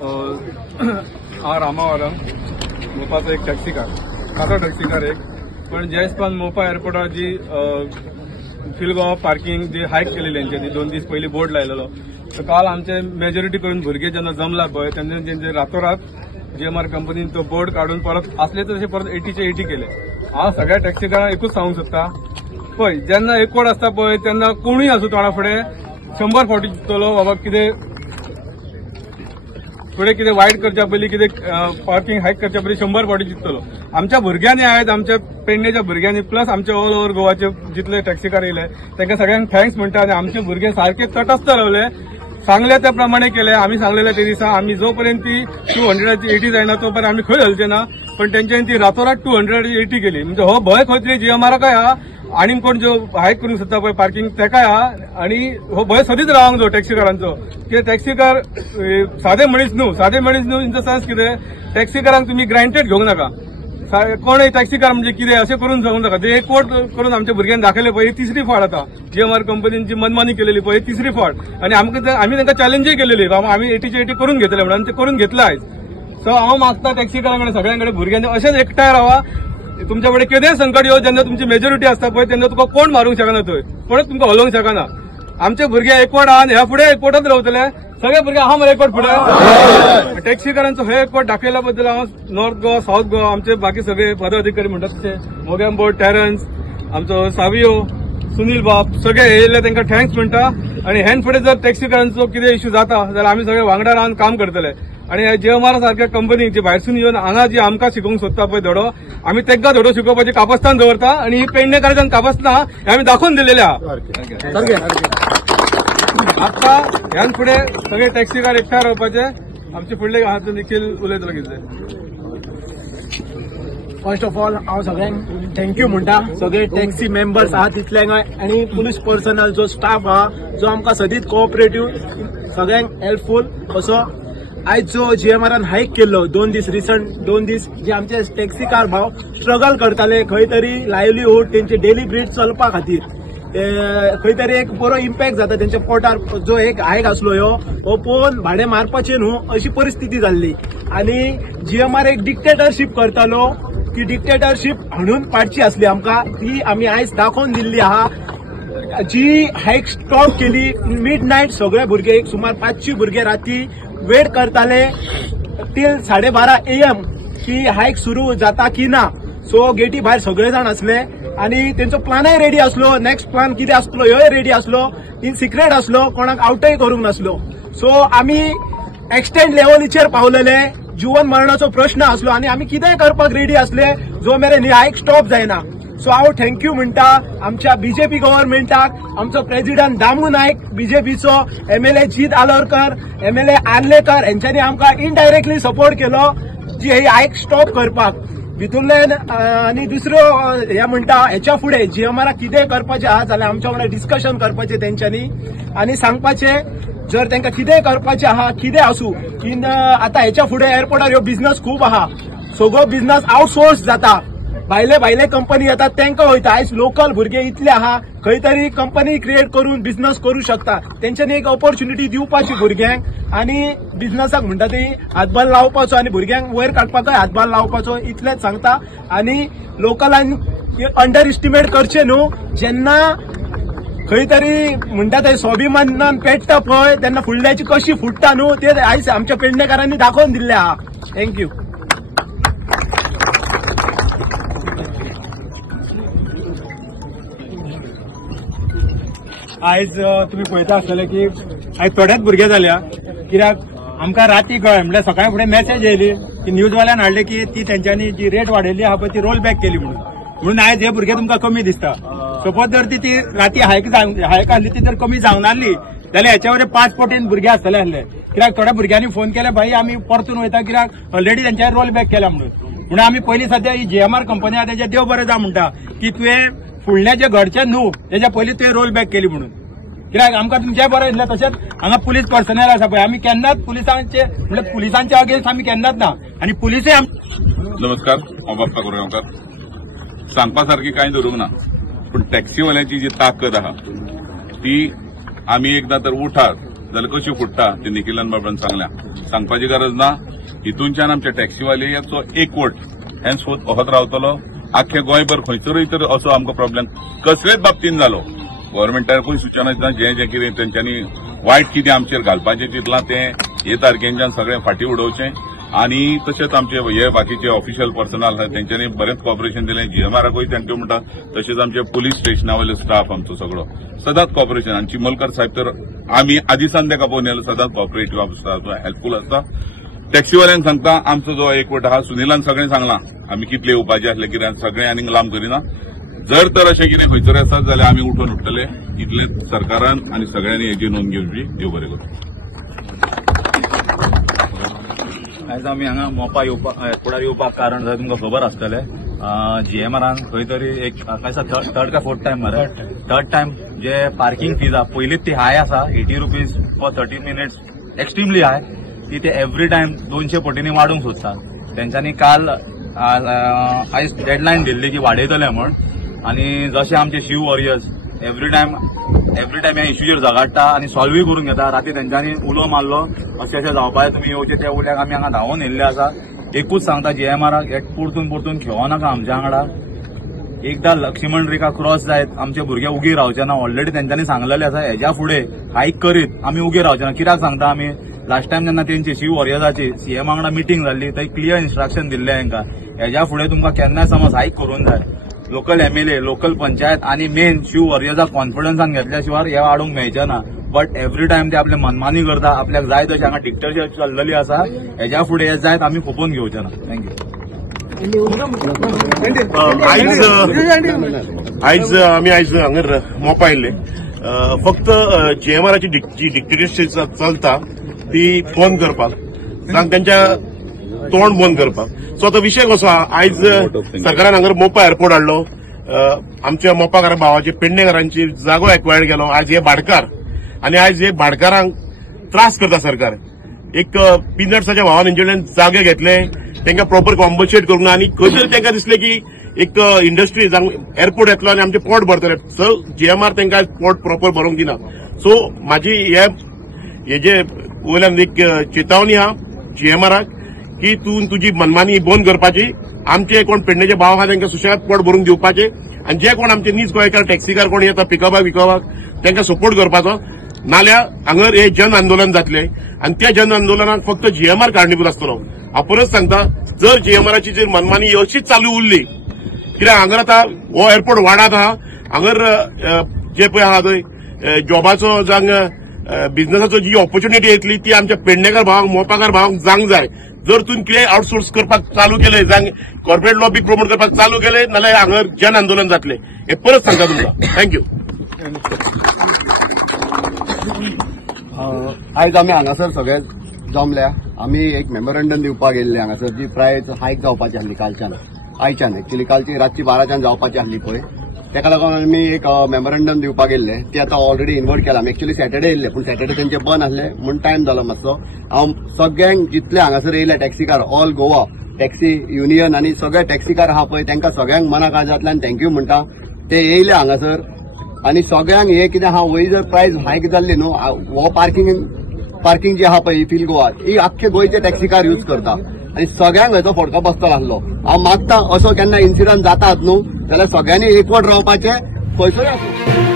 हांव रामावरम मोपाचो एक टॅक्सीकार काका टॅक्सीकार एक पण ज्या दिसपान मोपा एअरपोर्टार जी फील गोवा पार्किंग जी हायक केलेली त्यांची 2 दीस पयलीं बोर्ड लायलेलो तर काल आमचे मेजॉरिटी करून भुरगे जेन्ना जमला पळय तेन्ना तेंचे रातोरात GMR कंपनीन तो बोर्ड काढून परत असले तसे परत 80चे 80 केले। हांव सगळ्या टॅक्सीकारांक एकूच सांगूंक सोदता पळय जेन्ना एकवट आसता पळय तेन्ना कोणूय आसूं तोंडा फुडें 100 फावटी चिंततलो बाबा कितें फुडें कितें वायट करच्या पयलीं कितें पार्किंग हायक करच्या पयलीं 100 फावटी चिंततलो। आमच्या भुरग्यांनी आहेत आमच्या पेडणेच्या भुरग्यांनी प्लस आमच्या ऑल ओव्हर गोवाचे जितले टॅक्सीकार येयले तांकां सगळ्यांक थँक्स म्हणटा आनी आमचे भुरगे सारखे तटस्थ रावले सांगले त्या प्रमाणे केले। आम्ही सांगलेले ते दिसा आम्ही जोपर्यंत ती 200ची 80 जायना तोपर्यंत आम्ही खंय हलचे ना पण तेंच्यांनी ती रातोरात 200ची 80 केली। म्हणजे हो भंय खंय तरी GMRकाय हा आणि कोण जो हायक करूंक सोदता पळय पार्किंग तेकाय हा आणि हो भंय सदींच रावंक जाय टॅक्सीकारांचो कित्याक टॅक्सीकार सादे मनीस न्हू इन द सेन्स कितें टॅक्सीकारांक तुमी ग्रांटेड घेवंक नाका कोणय टॅक्सीकार म्हणजे कितें अशें करून सांगूंक नाका ते एकवट करून आमच्या भुरग्यांनी दाखयले पळय ही 3री फावट आता GMR कंपनीची मनमानी केलेली पळय 3री फावट आणि आम्ही तांकां चॅलेंजय केलेली आम्ही 80चे 80 करून घेतले म्हणून ते करून घेतला आयज। सो हांव मागता टॅक्सीकारांकडे सगळ्यांकडे भुरग्यांनी अशेंच एकठांय रावा तुमच्या कडेन कितेंय संकट येवं जेन्ना तुमची मेजॉरिटी आसता पळय तेन्ना तुका कोण मारूंक शकना थंय कोणच तुमकां हलोवंक शकना। आमचे भुरगे एकवट आहा ह्या फुडें एकवटच रावतले सगळे भुरगे आहा मरे एकवट फुडें टॅक्सीकारांचो हे एकवट दाखयल्या बद्दल हांव नॉर्थ गोवा साऊथ गोवा आमचे बाकी सगळे पदाधिकारी म्हणटात तशे मोगॅम्बो टॅरन्स आमचो सावियो सुनील बाब सगळे येयले तांकां थँक्स म्हणटा आणि हेन फुडें जर टॅक्सीकारांचो कितें इश्यू जाता जाल्यार आमी सगळे वांगडा रावन काम करतले आणि GMR सारख्या कंपनीची भायरसून येवन हांगा जी आमकां शिकोवंक सोदता पळय धडो आमी तांकां धडो शिकोवपाची कापास्तान दवरता आणि ही पेडणेकारांच्यान कापास्तां हे आमी दाखोवन दिलेले आहा। आता ह्यान फुडें सगळे टॅक्सीकार एकठांय रावपाचे आमचे फुडले आहा ते निखिल उलयतलो कितें। फर्स्ट ऑफ ऑल हांव सगळ्यांक थँक्यू म्हणटा सगळे टॅक्सी मेंबर्स आहात तितल्यांक आणि पुलीस पर्सनल जो स्टाफ आहा जो आमकां सदींच कोऑपरेटिव्ह सगळ्यांक हेल्पफुल असो आयज जो GMRन हायक केल्लो 2 दीस रिसंट 2 दीस जे आमचे टॅक्सीकार भाव स्ट्रगल करताले खंय तरी लायव्हलीहूड तेंचे डेली ब्रीड चलपा खातीर खंय तरी एक बरो इम्पॅक्ट जाता तेंच्या पोटार जो एक हायक आसलो हो पळोवन भाडें मारपाचें न्हू अशी परिस्थिती जाल्ली आणि GMR एक डिक्टेटरशीप करतालो ती डिक्टेटरशीप हाणून पाडची आसली आमकां ती आमी आयज दाखोवन दिल्ली आहा। जी हायक स्टॉप केली मिडनायट सगळे भुरगे एक सुमार 500 भुरगे राती वेट करताले टील 12:30 AM की हायक सुरू जाता की ना। सो गेटी भायर सगळे जाण असले आणि तेंचो प्लानय रेडी असलो नेक्स्ट प्लान कितें आसलो ह्योय रेडी असलो इन सिक्रेट असलो कोणाक आउटय करूंक नासलो। सो आमी एक्सटेंड लेवलीचेर पावलेले जीवन मरणाचो प्रश्न असलो आणि आमी कितेंय करपाक रेडी असले जो मेरेन ही हायक स्टॉप जायना। सो हांव थँक्यू म्हणटा आमच्या BJP गव्हर्नमेंटाक आमचो प्रेसिडेंट दामू नायक BJPचो MLA जीत आलोरकर MLA आर्लेकर हेंच्यांनी आमकां इनडायरेक्टली सपोर्ट केलो जी ही हायक स्टॉप करपाक भितूरल्यान आणि दुसरो हे म्हणटा हेच्या फुडें GMRक कितें करपाचें आहा जाल्यार आमच्या वांगडा डिस्कशन करपाचें तेंच्यांनी आणि सांगपाचें जर तांकां कितें करपाचें आहा कितें आसूं इन आतां हेच्या फुडें एअरपोर्टार ह्यो बिझनस खूब आहा सगळो बिझनस आउटसोर्स जाता भायले कंपनी येतात तांकां वयता आयज लोकल भुरगे इतले आहा खंय तरी कंपनी क्रिएट करून बिझनस करूं शकता तेंच्यांनी एक ऑपॉर्च्युनिटी दिवपाची भुरग्यांक आणि बिझनसाक म्हणटा ती हातभार लावपाचो आणि भुरग्यांक वयर काडपाकय हातभार लावपाचो इतलेंच सांगता आणि लोकलांनी अंडर एस्टिमेट करचें न्हू जेन्ना खंय तरी म्हणटा थंय स्वाभिमानान पेटता पळय तेन्ना फुडल्याची कशी फुटता न्हू ते आयज आमच्या पेडणेकारांनी दाखोवन दिल्ले आहा। थँक्यू। आयज तुम्ही पळयता आसतले की आयज थोडेच भुरगे जाल्या कित्याक आमकां राती कळ्ळें म्हणल्यार सकाळी फुडें मेसेज येयली की न्यूजवाल्यान हाडले की ती तेंच्यांनी जी रेट वाडयल्ली आहा पळय ती रोल बॅक केली म्हणून आयज हे भुरगे तुमकां कमी दिसता। सपोज जर ती राती हायक आसली ती जर कमी जावंक नासली जाल्यार हेच्या वरेन 5 पटीन भुरगे आसतले आसले कित्याक थोड्या भुरग्यांनी फोन केले भाई आमी परतून वयता कित्याक ऑलरेडी तेंच्यानी रोल बॅक केला म्हणून आमी पयलीं सध्या ही GMR कंपनी आहा तेजें देव बरें जा म्हणटा की तुवें फुडलें जे घडचें न्हू तेच्या पयलीं तुवें रोल बॅक केली म्हणून कित्याक आमकां तुमचें बरें दिसलें तशेंच हांगा पुलीस पर्सनल आसा पळय आमी केन्नाच पुलिसांचे अगेन्स्ट आमी केन्नाच ना आणि पुलिसय नमस्कार हांव बाप्पा गोरेगांवकार सांगपा सारकी कांय धरूंक ना पण टॅक्सीवाल्यांची जी ताकद आहा ती आमी एकदां तर उठात जाल्यार कशी फुटता ते निखिलान बाबरान सांगपाची गरज ना. हितूनच्यान आमच्या टॅक्सीवाल्याचो एकवट हेन्सफोर्थ होत रावतलो. आख्खे गोंयभर खंयसरूय तर असो आमकां प्रॉब्लेम कसलेच बाबतींत जालो गव्हर्मेंटाकूय सुचना दिता जें कितें तेंच्यांनी वायट कितें आमचेर घालपाचें चिंतलां तें हे तारखेच्यान सगळें फाटीं उडोवचें. आणि तशेंच आमचे हे बाकीचे ऑफिशियल पर्सनल आसा तेंच्यांनी बरेंच कॉपरेशन दिलें. जीएमआराकूय थँक्यू म्हणटा. तशेंच आमचे पुलीस स्टेशनावयलो स्टाफ आमचो सगळो सदांच कॉपरेशन. आनी चिमलकर साहेब तर आमी आदिसान तेका पळोवन येयलो सदांच कॉपरेटीव आसता हेल्पफूल आसता. टॅक्सीवाल्यांक सांगता आमचो जो एकवट आहा सुनिलान सगळें सांगलां आमी कितले येवपाचे आसले कितें सगळें आनीक लांब करिना. जर तर अशें कितें खंयसर आसत जाल्यार आमी उठून उठतले. इतले सरकारान आनी सगळ्यांनी हेची नोंद घेवची. देव बरें करूं. आयज आमी हांगा मोपा एअरपोर्टार येवपाक कारण जाल्यार तुमकां खबर आसतलें जीएमआरान खंय तरी एक थर्ड काय फोर्थ टायम मरे थर्ड टायम जे पार्किंग फीज आहा पयलींच ती हाय आसा 80 रुपीज फॉर 30 मिनिट्स एक्स्ट्रीमली हाय. ती ते एवरी टायम 200 पटींनी वाडोवंक सोदता. तेंच्यांनी काल आयज डेडलायन दिल्ली की वाडयतले म्हण. आनी जशे आमचे शिव वॉरियर्स एवरी टायम ह्या इश्यूचेर झगडटा आनी सॉल्व्हय करून घेता. राती तेंच्यांनी उलो मारलो अशें जावपाचें तुमी येवचे त्या उल्याक आमी हांगा धांवून येयल्ले आसा. एकूच सांगता जीएमआराक एक परतून खेळो नाका आमच्या वांगडा. एकदां लक्ष्मण रेखा क्रॉस जायत आमचे भुरगे उगी रावचे ना. ऑलरेडी तेंच्यांनी सांगलेले आसा हेज्या फुडें हायक करीत आमी उगे रावचे ना. कित्याक सांगता आमी लास्ट टायम जेन्ना तेंची शिव वॉरियर्साची सीएम वांगडा मिटींग जाल्ली थंय क्लियर इन्स्ट्रक्शन दिल्ले हांकां हेज्या फुडें तुमकां केन्नाय समज हायक करूंक जाय लोकल एमएलए लोकल पंचायत आनी मेन शिव वॉरियर्साक कॉन्फिडन्सान घेतल्या शिवाय हे वाडोवंक मेळचे ना. बट एवरी टायम ते आपले मनमानी करता. आपल्याक जाय तशें हांगा डिक्टेटरशिप चल्लेली आसा. हेज्या फुडें हे जायत आमी खोपोवन घेवचे ना. थँक्यू. आयज आमी हांगा मोपा आयिल्ले फक्त जीएमआराची जी डिक्टेटरशीप चलता ती बंद करपाक जावं त्यांच्या तोंड बंद करपाक. सो आता विषय कसो आयज सरकारान हांगा मोपा एअरपोर्ट हाडलो. आमच्या मोपाकार भावाचे पेडणेकारांची जागो एक्वायर्ड केलो. आज हे भाडकार आनी आयज हे भाडकारांक त्रास करता सरकार. एक पीनट्साच्या भावान हेंच्याकडल्यान जागे घेतले तांकां प्रॉपर कॉम्पन्सेट करूंक ना. आनी खंयसर तांकां दिसलें की एक इंडस्ट्री जावं एअरपोर्ट येतलो आनी आमचे पोर्ट भरतले. सो जीएमआर तांकां पोर्ट प्रॉपर भरूंक दिना. सो म्हाजी हे जे वयल्यान एक चेतावणी आहा जीएमआराक की तूं तुजी मनमानी बंद करपाची. आमचे कोण पेडणेचे भाव आहा तांकां सुशेगाद पोट भरून दिवपाचे. आनी जे कोण आमचे नीज गोंयकार टॅक्सीकार कोण येता पिकअपाक विकअपाक तांकां सपोर्ट करपाचो. नाल्यार हांगा हे जन आंदोलन जातले आनी त्या जन आंदोलनाक फक्त जीएमआर कारणीभूत आसतलो. हांव परत सांगता जर जीएमआराची जर मनमानी अशीच चालू उरली कित्याक हांगा आतां हो एअरपोर्ट वाडात आहा. हांगा जे पळय आहा थंय जॉबाचो जावं बिझनसाचो जी ऑपॉर्च्युनिटी येतली ती आमच्या पेडणेकार भावांक मोपाकार भावांक जावंक जाय. जर तुवें कितें आउटसोर्स करपाक चालू केलें जावं कॉर्पोरेट लॉबी प्रमोट करपाक चालू केलें नाल्यार हांगा जन आंदोलन जातलें. हे परत सांगता तुमकां. थँक्यू. आयज आमी हांगासर सगळे जमल्या. आमी एक मेमोरंडम दिवपाक येयल्ले हांगासर जी प्रायस हायक जावपाची आसली कालच्यान आयच्यान एक्चुअली कालची रातची 12च्यान जावपाची आसली पळय तेका लागून आमी एक मेमोरंडम दिवपाक येयल्ले. ती आतां ऑलरेडी इन्वर्ट केला. आमी एक्चुअली सॅटर्डे येयल्ले पूण सॅटर्डे तेंचे बंद आसले म्हूण टायम जालो मातसो. हांव सगळ्यांक जितले हांगासर येयले taxi car all Goa taxi union आनी सगळे टॅक्सीकार आहा पळय तांकां सगळ्यांक मना काळजांतल्यान थँक्यू म्हणटा. ते येयले हांगासर आनी सगळ्यांक हे कितें आहा वय जर प्रायस हायक जाल्ली न्हू हो पार्किंग जी आहा पळय ही फील गोवा ही आख्खे गोंयचे टॅक्सीकार यूज करता आनी सगळ्यांक हेचो फटको बसतलो आसलो. हांव मागता असो केन्ना इन्सिडंट जातात न्हू जाल्यार सगळ्यांनी एकवट रावपाचें खंयसरूय आसूं.